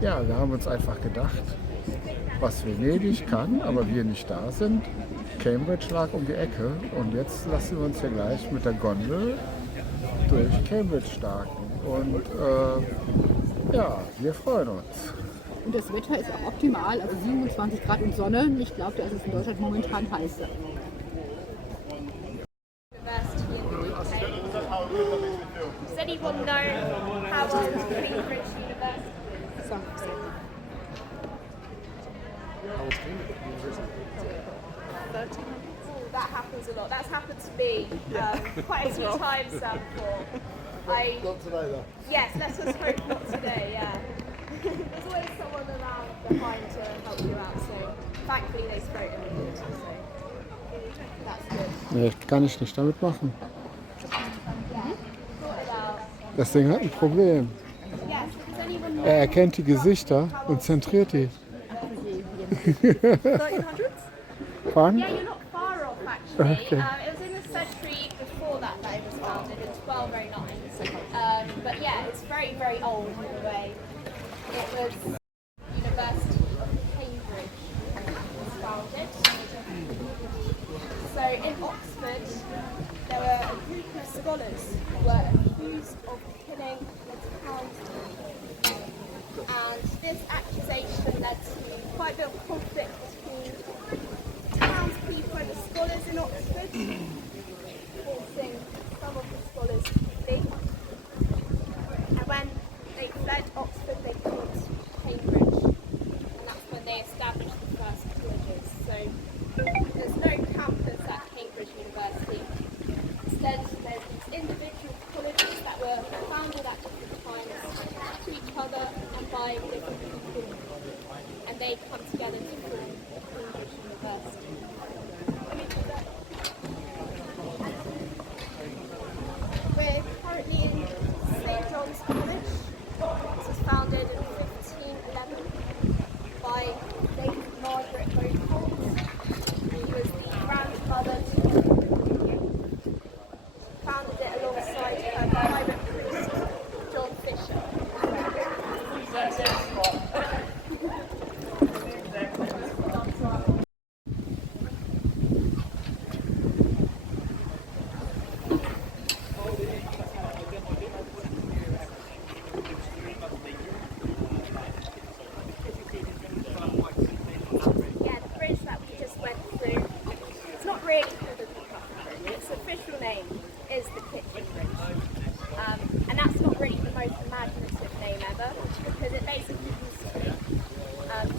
Ja, wir haben uns einfach gedacht, was Venedig kann, aber wir nicht da sind. Cambridge lag um die Ecke und jetzt lassen wir uns hier gleich mit der Gondel durch Cambridge starten. Und ja, wir freuen uns. Und das Wetter ist auch optimal, also 27 Grad und Sonne. Ich glaube, da ist es in Deutschland momentan heißer. Does anyone know how old Cambridge University is? How old's Cambridge University? 13. Oh, that happens a lot. That's happened to me quite a few times before. Not today though. Yes, let's just hope not today, yeah. There's always someone around behind to help you out, so thankfully they spoke to me, so that's good. Nee, kann ich nicht damit machen. Yeah, sort it out. Das Ding hat ein Problem. Yes, does anyone know Er erkennt die Gesichter und zentriert die. 1300s? Pardon? Yeah, you're not far off actually. Okay. It was in the century before that it was founded in 1209. But yeah, it's very, very old in a way. It was University of Cambridge was founded. So in Oxford, there were a group of scholars who were accused of killing the townspeople. And this accusation led to quite a bit of conflict between townspeople and the scholars in Oxford, forcing some of the scholars to flee. And when they fled Oxford, they came to Cambridge, and that's when they established the first colleges. So there's no campus at Cambridge University. Instead, there's these individual colleges that were founded at different times to each other and by different people, and they come together to form Cambridge University. We're currently in St John's College. This was founded in 1511 by Lady Margaret Beaufort, who was the grandmother to founded it alongside her private priest, John Fisher. Yeah, the bridge that we just went through, it's not really called the Piccadilly Bridge. Its official name is the Kitchen Bridge. And that's not really the most imaginative name ever, because it basically used to be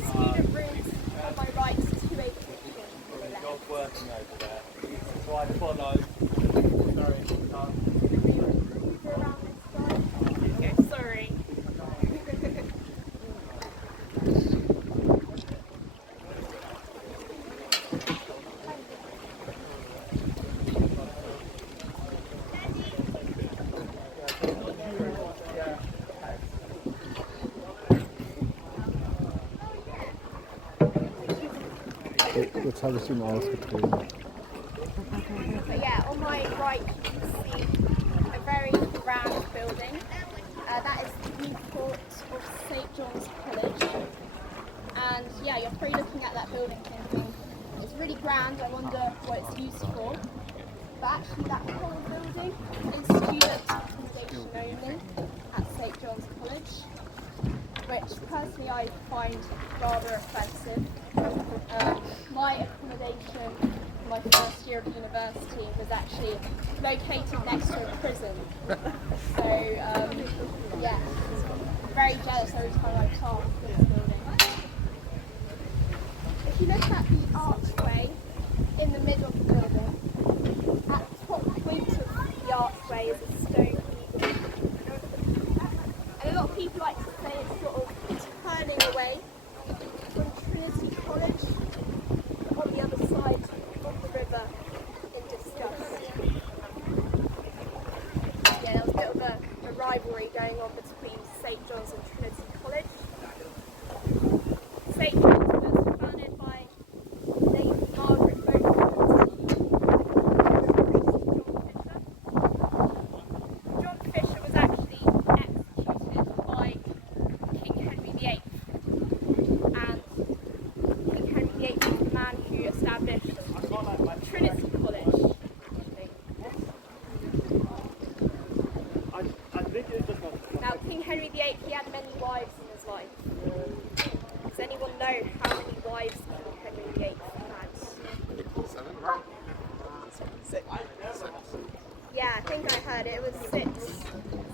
student rooms on my right to a kitchen on the left. Not working over there. So I follow. Sorry. Go around this side. Okay, sorry. Jetzt habe ich ihn ausgetrieben. But yeah, on my right you can see a very grand building. That is the new court of St John's College. And yeah, you're probably looking at that building thinking, it's really grand, I wonder what it's used for. But actually that whole building is student accommodation only at St John's College, which personally I find rather offensive. My accommodation for my first year of university was actually located next to a prison. So yeah, very jealous every time I pass this building. If you look at the archway in the middle of the building, at the top point of the archway is a stone eagle. And a lot of people like to say it's sort of turning away from Trinity College on the other side of the river in disgust. Yeah, there was a bit of a rivalry going on between St John's and Trinity College. St John's was founded by Lady Margaret Beaufort, John Fisher was actually executed by King Henry VIII anyone know how many wives King Henry VIII had? Six. Yeah, I think I heard it was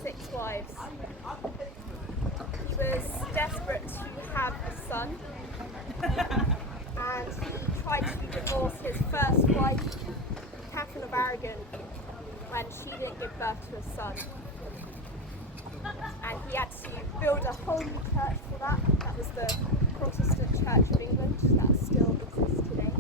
six wives. He was desperate to have a son, and he tried to divorce his first wife, Catherine of Aragon, when she didn't give birth to a son. And he had to build a whole new church for that. That was the Protestant Church of England that still exists today.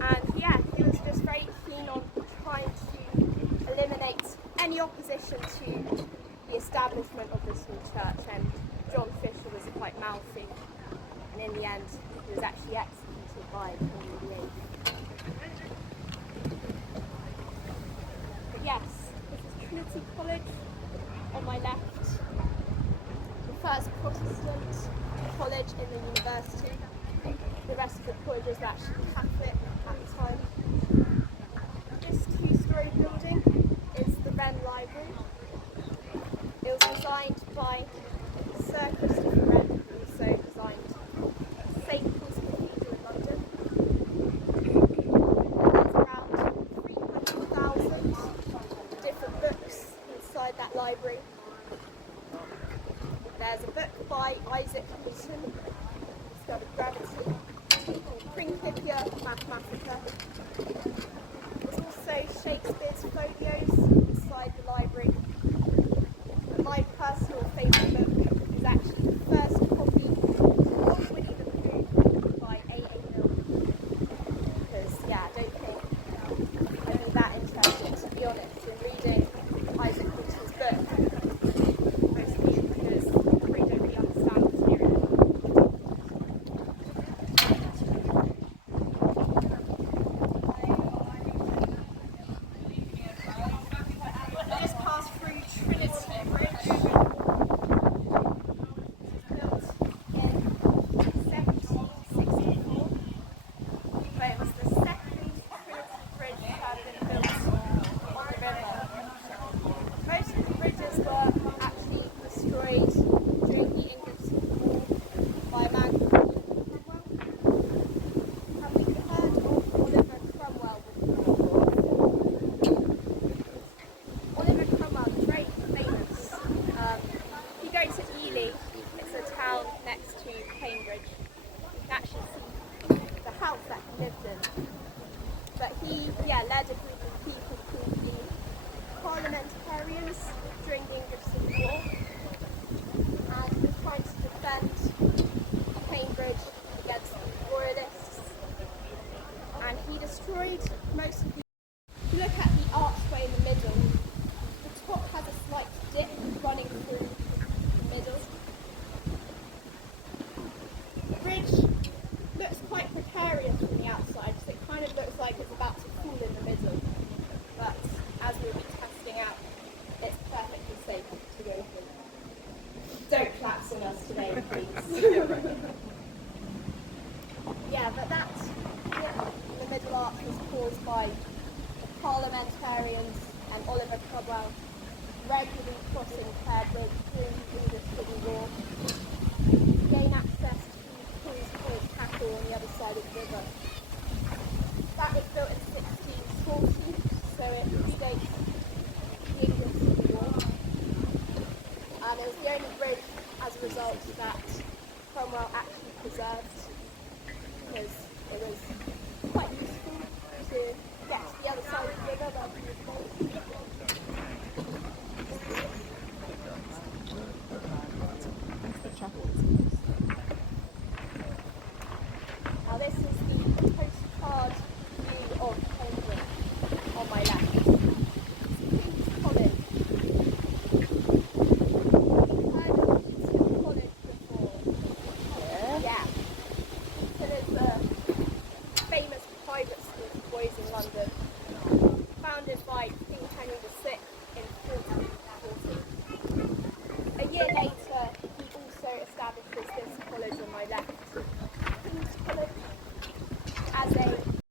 And yeah, he was just very keen on trying to eliminate any opposition to the establishment of this new church, and John Fisher was quite mouthy, and in the end he was actually executed by Henry VIII. But yes, this is Trinity College on my left, the first Protestant college in the university. The rest of the colleges were actually Catholic at the time. This two-storey building is the Wren Library. It was designed by Sir Christopher Wren, who also designed St Paul's Cathedral in London. There's around 300,000 different books inside that library. There's a book by Isaac Newton, who discovered gravity, called Principia Mathematica. There's also Shakespeare's folios inside the library. My personal favourite book is actually the first copy of Winnie the Pooh by A.A. Milne. Because, yeah, I don't think I'd be that interested, to be honest, in reading Isaac Newton's book. Mostly because I probably don't really understand the theory. I just passed through Trinity Bridge, built in 1764, but it was the second Trinity Bridge that had been built on the river. Most of the bridges were actually destroyed during the English Civil War by a man called Cromwell. Have we heard of Oliver Cromwell before? Oliver Cromwell is very famous. If you go to Ely, it's a town next to Cambridge. You can actually see the house that he lived in. But he, led a group of people called the Parliamentarians during the English Civil War. And he was trying to defend Cambridge against the Royalists. And he destroyed most of the... If you look at the archway in the middle, the top has a slight dip running through the middle. The bridge looks quite precarious from the outside, so it kind of looks like it's about to fall in the middle. But as we'll be testing out, it's perfectly safe to go through. Don't collapse on us today, please. But that dip in the middle arch was caused by parliamentarians and Oliver Cromwell regularly crossing Clare Bridge during the English Civil War to gain access to King's Point Castle on the other side of the river. That was built in 1640, so it predates the English Civil War. And it was the only bridge, as a result, that Cromwell actually preserved, because it was quite useful to get to the other side of the river where he was based.